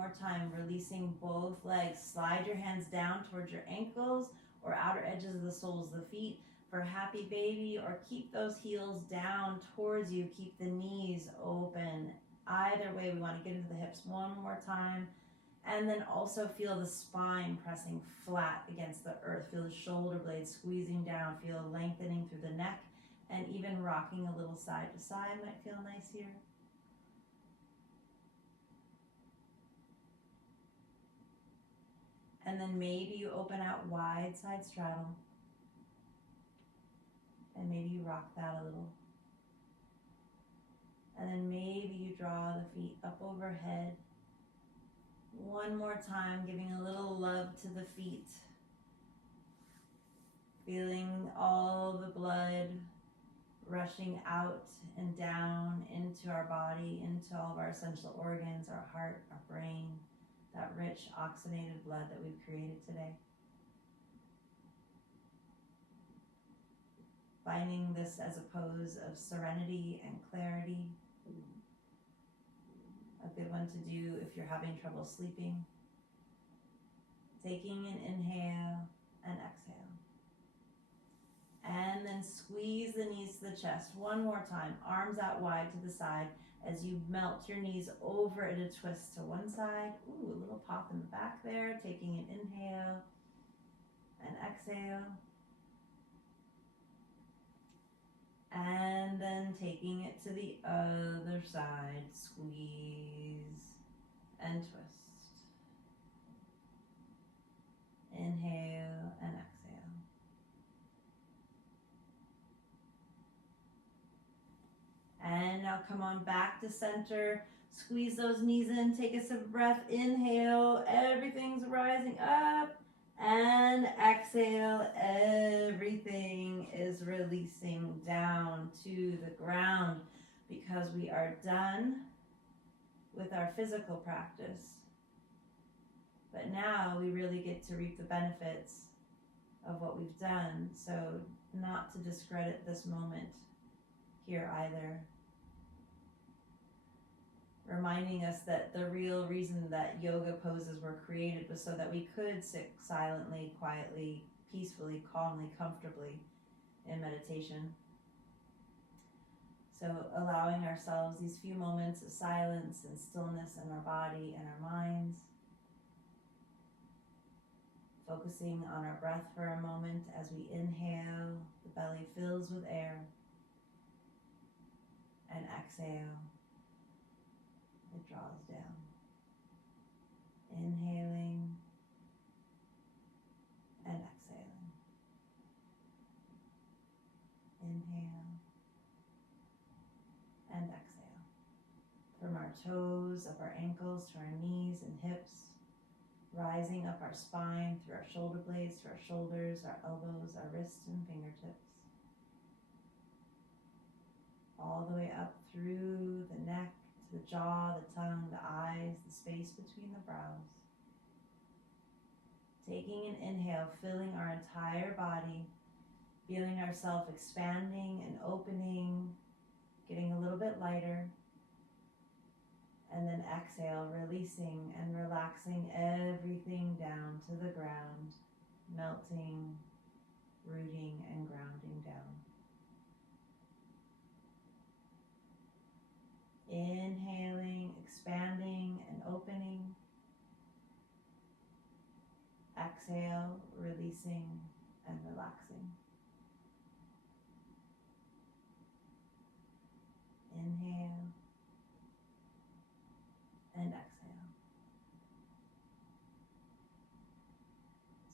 more time, releasing both legs. Slide your hands down towards your ankles or outer edges of the soles of the feet for happy baby, or keep those heels down towards you. Keep the knees open. Either way, we want to get into the hips one more time. And then also feel the spine pressing flat against the earth. Feel the shoulder blades squeezing down. Feel lengthening through the neck, and even rocking a little side to side might feel nice here. And then maybe you open out wide side straddle. And maybe you rock that a little. And then maybe you draw the feet up overhead. One more time, giving a little love to the feet. Feeling all the blood rushing out and down into our body, into all of our essential organs, our heart, our brain, that rich oxygenated blood that we've created today. Finding this as a pose of serenity and clarity. A good one to do if you're having trouble sleeping. Taking an inhale and exhale. And then squeeze the knees to the chest one more time. Arms out wide to the side as you melt your knees over in a twist to one side. Ooh, a little pop in the back there. Taking an inhale and exhale. And then taking it to the other side. Squeeze and twist. Inhale and exhale. And now come on back to center. Squeeze those knees in. Take a sip of breath. Inhale. Everything's rising up. And exhale. Everything is releasing down to the ground, because we are done with our physical practice. But now we really get to reap the benefits of what we've done. So not to discredit this moment here either. Reminding us that the real reason that yoga poses were created was so that we could sit silently, quietly, peacefully, calmly, comfortably in meditation. So allowing ourselves these few moments of silence and stillness in our body and our minds. Focusing on our breath for a moment as we inhale, the belly fills with air. And exhale, it draws down. Inhaling and exhaling. Inhale and exhale. From our toes, up our ankles to our knees and hips, rising up our spine, through our shoulder blades, to our shoulders, our elbows, our wrists and fingertips. All the way up through the neck, to the jaw, the tongue, the eyes, the space between the brows. Taking an inhale, filling our entire body, feeling ourselves expanding and opening, getting a little bit lighter. And then exhale, releasing and relaxing everything down to the ground, melting, rooting and grounding down. Inhaling, expanding and opening. Exhale, releasing and relaxing. Inhale and exhale.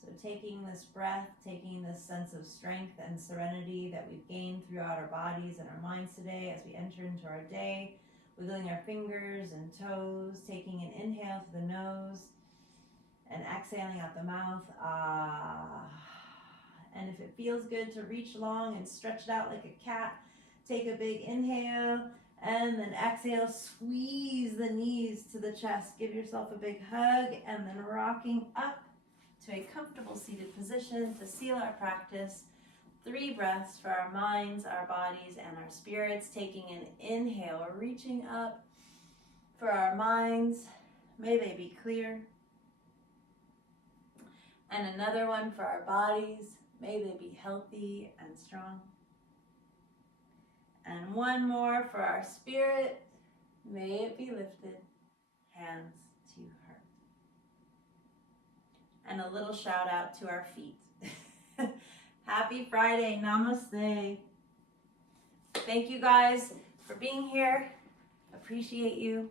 So taking this breath, taking this sense of strength and serenity that we've gained throughout our bodies and our minds today as we enter into our day, wiggling our fingers and toes, taking an inhale through the nose and exhaling out the mouth. And if it feels good to reach long and stretch it out like a cat, take a big inhale and then exhale, squeeze the knees to the chest, give yourself a big hug, and then rocking up to a comfortable seated position to seal our practice. 3 breaths for our minds, our bodies, and our spirits. Taking an inhale, reaching up for our minds, may they be clear. And another one for our bodies, may they be healthy and strong. And one more for our spirit, may it be lifted, hands to heart. And a little shout out to our feet. Happy Friday, namaste. Thank you guys for being here. Appreciate you.